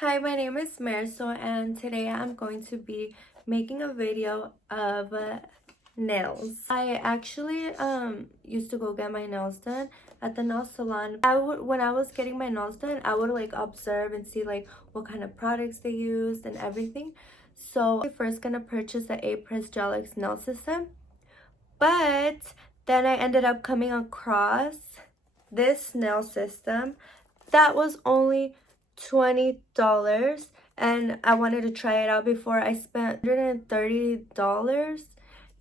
Hi, my name is Marisol, and today I'm going to be making a video of nails. I actually used to go get my nails done at the nail salon. When I was getting my nails done, I would like observe and see like what kind of products they used and everything. So I'm first gonna purchase the A-Press Gel X nail system, but then I ended up coming across this nail system that was only $20, and I wanted to try it out before I spent $130,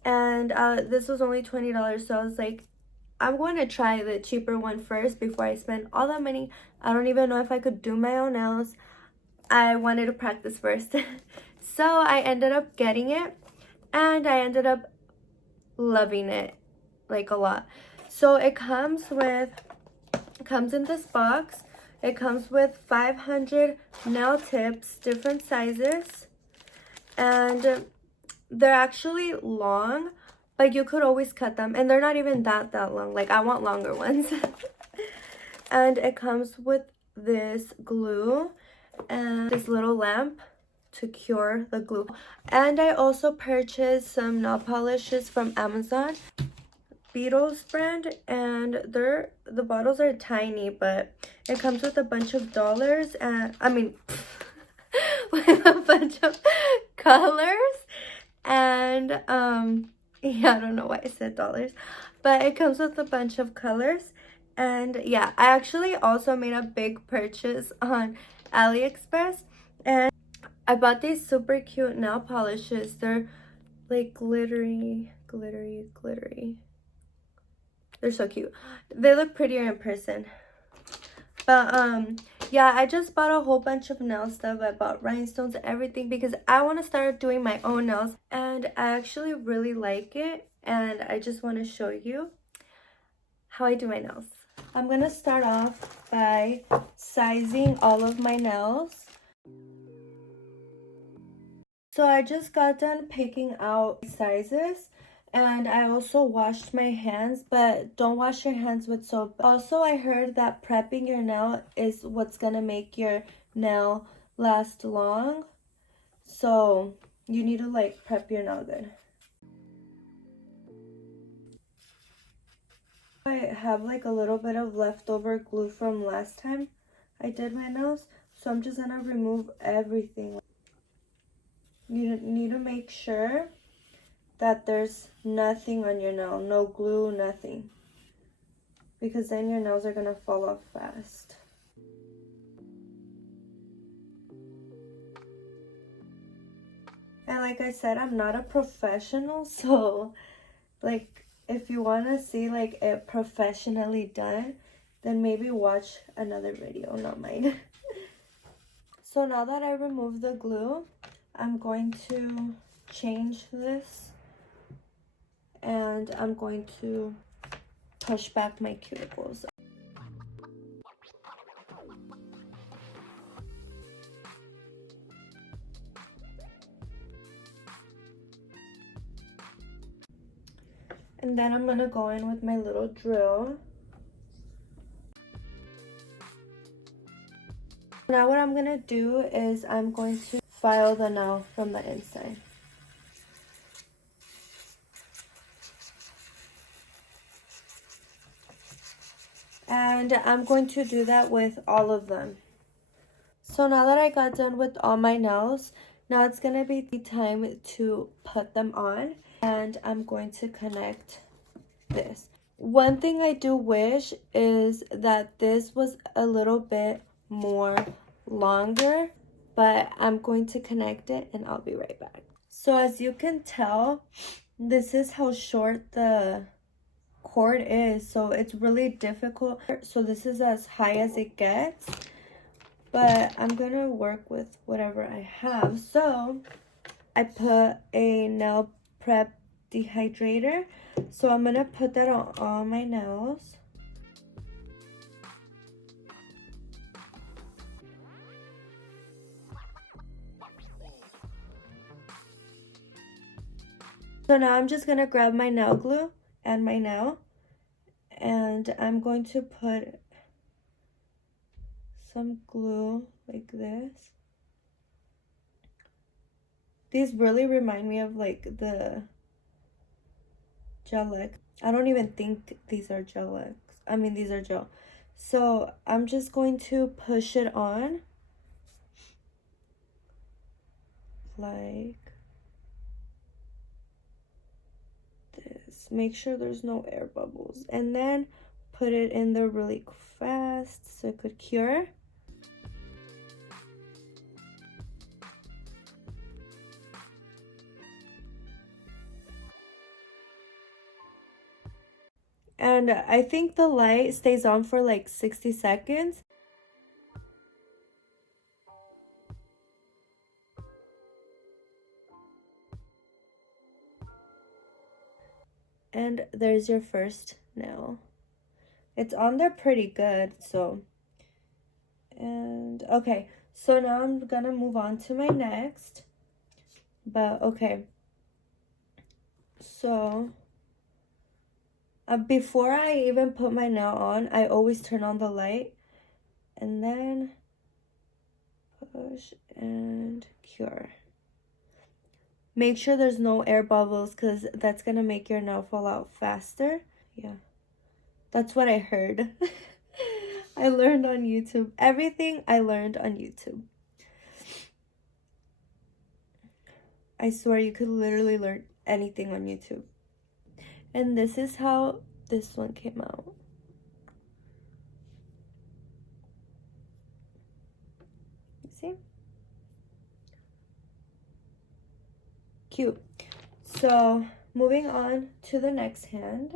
and this was only $20. So I was like, I'm going to try the cheaper one first before I spend all that money. I don't even know if I could do my own nails. I wanted to practice first. So I ended up getting it, and I ended up loving it like a lot. So it comes in this box. It comes with 500 nail tips, different sizes, and they're actually long, but you could always cut them, and they're not even that long. Like, I want longer ones. And it comes with this glue and this little lamp to cure the glue. And I also purchased some nail polishes from Amazon, Beetles brand, and the bottles are tiny, but it comes with a bunch of dollars, and with a bunch of colors, and yeah, I don't know why I said dollars, but it comes with a bunch of colors. And yeah, I actually also made a big purchase on AliExpress, and I bought these super cute nail polishes. They're like glittery. They're so cute. They look prettier in person. But yeah, I just bought a whole bunch of nail stuff. I bought rhinestones and everything because I want to start doing my own nails, and I actually really like it, and I just want to show you how I do my nails. I'm gonna start off by sizing all of my nails. So I just got done picking out sizes, and I also washed my hands, but don't wash your hands with soap. Also, I heard that prepping your nail is what's gonna make your nail last long. So you need to like prep your nail good. I have like a little bit of leftover glue from last time I did my nails, so I'm just gonna remove everything. You need to make sure that there's nothing on your nail, no glue, nothing, because then your nails are gonna fall off fast. And like I said, I'm not a professional, so like if you want to see like it professionally done, then maybe watch another video, not mine. So now that I removed the glue, I'm going to change this, and I'm going to push back my cuticles. And then I'm going to go in with my little drill. Now what I'm going to do is I'm going to file the nail from the inside. And I'm going to do that with all of them. So now that I got done with all my nails, now it's going to be time to put them on. And I'm going to connect this. One thing I do wish is that this was a little bit more longer, but I'm going to connect it and I'll be right back. So as you can tell, this is how short the cord is, so it's really difficult. So this is as high as it gets, but I'm gonna work with whatever I have. So I put a nail prep dehydrator, so I'm gonna put that on all my nails. So now I'm just gonna grab my nail glue and my nail, and I'm going to put some glue like this. These really remind me of like the Gel-X. I don't even think these are Gel-X. I mean, these are gel. So I'm just going to push it on. Like this. Make sure there's no air bubbles. And then put it in there really fast so it could cure. And I think the light stays on for like 60 seconds. And there's your first nail. It's on there pretty good, so. And okay, so now I'm gonna move on to my next. But okay, so before I even put my nail on, I always turn on the light and then push and cure. Make sure there's no air bubbles because that's gonna make your nail fall out faster. Yeah, that's what I heard. I learned on YouTube. Everything I learned on YouTube. I swear you could literally learn anything on YouTube. And this is how this one came out. You see? Cute. So moving on to the next hand.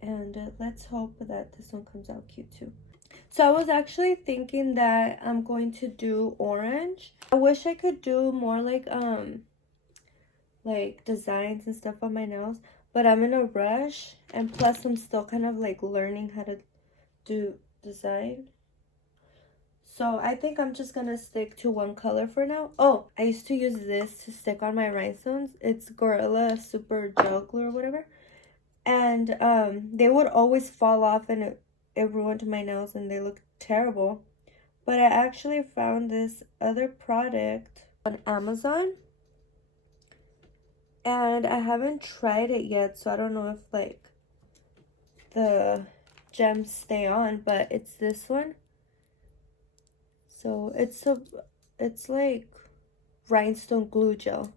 And let's hope that this one comes out cute too. So I was actually thinking that I'm going to do orange. I wish I could do more like designs and stuff on my nails, but I'm in a rush, and plus I'm still kind of like learning how to do design. So I think I'm just gonna stick to one color for now. Oh, I used to use this to stick on my rhinestones. It's Gorilla Super Gel Glue or whatever. And they would always fall off, and it ruined my nails and they looked terrible. But I actually found this other product on Amazon, and I haven't tried it yet, so I don't know if like the gems stay on, but it's this one. So it's like rhinestone glue gel.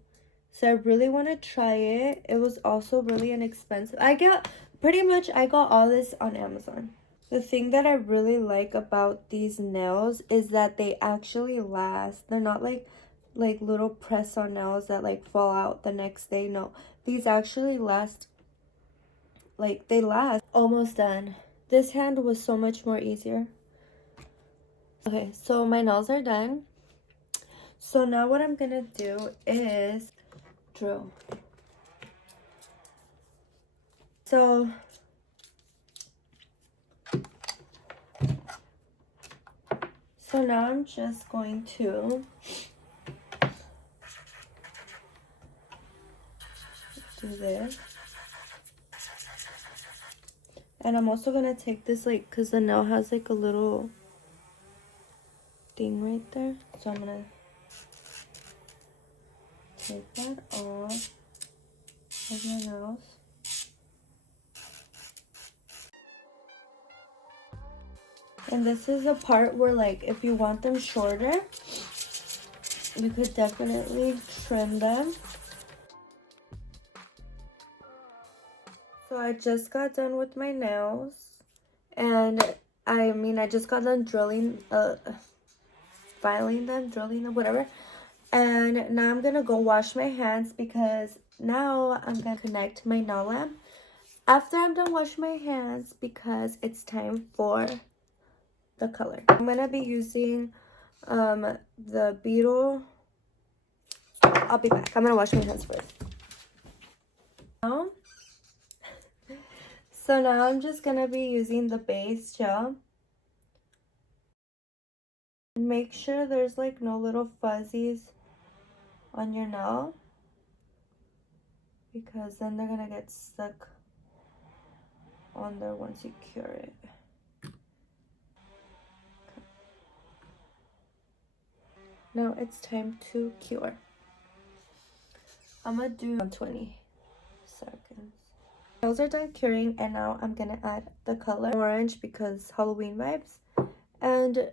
So I really want to try it. It was also really inexpensive. I got all this on Amazon. The thing that I really like about these nails is that they actually last. They're not like little press-on nails that like fall out the next day. No, these actually last. Like they last. Almost done. This hand was so much more easier. Okay, so my nails are done. So now what I'm gonna do is drill. So now I'm just going to do this. And I'm also gonna take this like, cause the nail has like a little thing right there. So I'm gonna take that off of my nails. And this is a part where like if you want them shorter, you could definitely trim them. So I just got done with my nails, and I just got done filing them, drilling them, whatever. And now I'm gonna go wash my hands because now I'm gonna connect my nail lamp after I'm done washing my hands because it's time for the color. I'm gonna be using the Beetle. I'll be back. I'm gonna wash my hands first. So now I'm just gonna be using the base gel. Make sure there's like no little fuzzies on your nail, because then they're gonna get stuck on there once you cure it. Now it's time to cure. I'm gonna do 20 seconds. Nails are done curing, and now I'm gonna add the color orange because Halloween vibes. And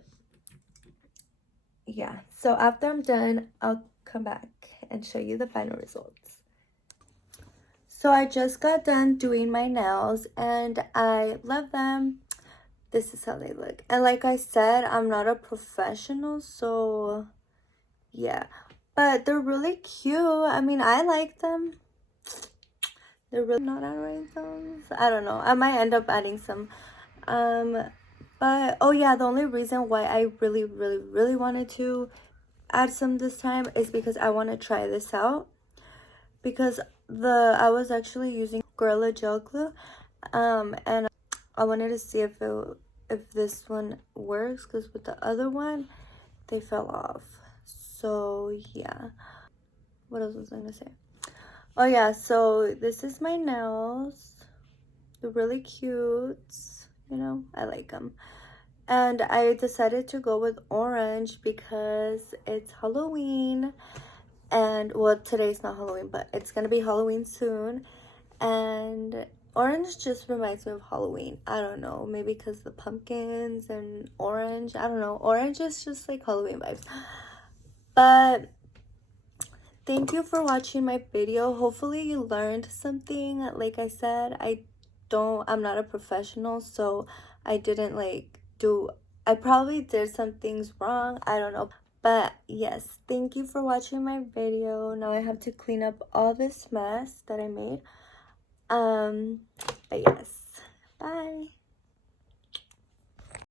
yeah, so after I'm done, I'll come back and show you the final results. So I just got done doing my nails and I love them. This is how they look. And like I said, I'm not a professional, so yeah. But they're really cute. I mean, I like them. They're really not adding some. I don't know. I might end up adding some. But oh yeah, the only reason why I really wanted to add some this time is because I want to try this out. Because I was actually using Gorilla Gel Glue, and I wanted to see if this one works, because with the other one they fell off. So yeah, what else was I gonna say? Oh yeah, so this is my nails. They're really cute, you know, I like them. And I decided to go with orange because it's Halloween. And well, today's not Halloween, but it's gonna be Halloween soon. And orange just reminds me of Halloween. I don't know, maybe because the pumpkins and orange. I don't know, orange is just like Halloween vibes. But thank you for watching my video. Hopefully you learned something. Like I said, I'm not a professional, so I didn't I probably did some things wrong. I don't know. But yes, thank you for watching my video. Now I have to clean up all this mess that I made. But yes, bye.